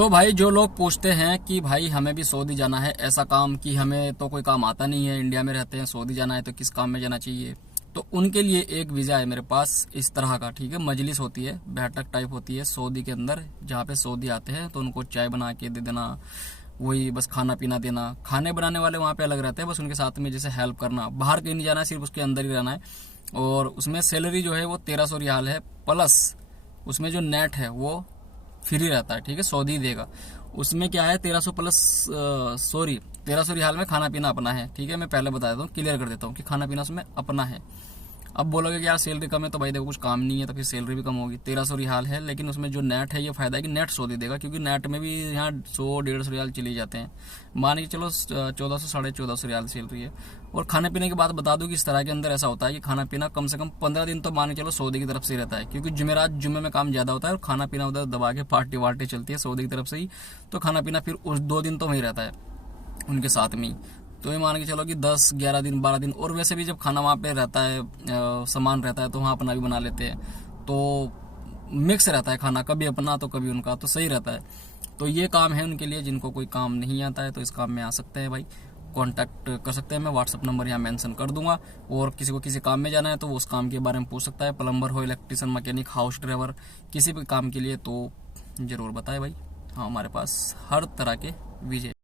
तो भाई जो लोग पूछते हैं कि भाई हमें भी सऊदी जाना है, ऐसा काम कि हमें तो कोई काम आता नहीं है, इंडिया में रहते हैं, सऊदी जाना है तो किस काम में जाना चाहिए, तो उनके लिए एक वीज़ा है मेरे पास इस तरह का। ठीक है, मजलिस होती है, बैठक टाइप होती है सऊदी के अंदर, जहाँ पे सऊदी आते हैं तो उनको चाय बना के दे देना, वही बस खाना पीना देना। खाने बनाने वाले वहाँ पे अलग रहते हैं, बस उनके साथ में जैसे हेल्प करना, बाहर कहीं नहीं जाना है, सिर्फ उसके अंदर ही रहना है। और उसमें सैलरी जो है वो 1300 रियाल है, प्लस उसमें जो नेट है वो फ्री रहता है। ठीक है, सऊदी देगा। उसमें क्या है 1300 प्लस, सॉरी 1300 रियाल में खाना पीना अपना है। ठीक है, मैं पहले बता देता हूँ, क्लियर कर देता हूँ कि खाना पीना उसमें अपना है। अब बोलोगे कि यार सैलरी कम है, तो भाई देखो कुछ काम नहीं है तो फिर सैलरी भी कम होगी। 1300 रियाल है, लेकिन उसमें जो नेट है ये फायदा है कि नेट सऊदी देगा, क्योंकि नेट में भी यहाँ 100-150 रियाल चले जाते हैं। मान के चलो 1400 1450 रियाल सैलरी है। और खाने पीने की बात बता दूं कि इस तरह के अंदर ऐसा होता है कि खाना पीना कम से कम 15 दिन तो मान के चलो सऊदी की तरफ से ही रहता है, क्योंकि जुमेरात जुम्मे में काम ज्यादा होता है और खाना पीना उधर दबा के पार्टी वार्टी चलती है सऊदी की तरफ से ही, तो खाना पीना फिर उस 2 दिन तो वहीं रहता है उनके साथ में ही। तो ये मान के चलो कि 10-11 दिन 12 दिन। और वैसे भी जब खाना वहाँ पे रहता है, सामान रहता है, तो वहाँ अपना भी बना लेते हैं, तो मिक्स रहता है खाना, कभी अपना तो कभी उनका, तो सही रहता है। तो ये काम है उनके लिए, जिनको कोई काम नहीं आता है तो इस काम में आ सकते हैं भाई, कांटेक्ट कर सकते हैं। मैं व्हाट्सअप नंबर यहाँ मेंशन कर दूंगा। और किसी को किसी काम में जाना है तो वो उस काम के बारे में पूछ सकता है, प्लम्बर हो, इलेक्ट्रिशियन, मैकेनिक, हाउस ड्राइवर, किसी भी काम के लिए तो जरूर बताए भाई। हाँ, हमारे पास हर तरह के वीजे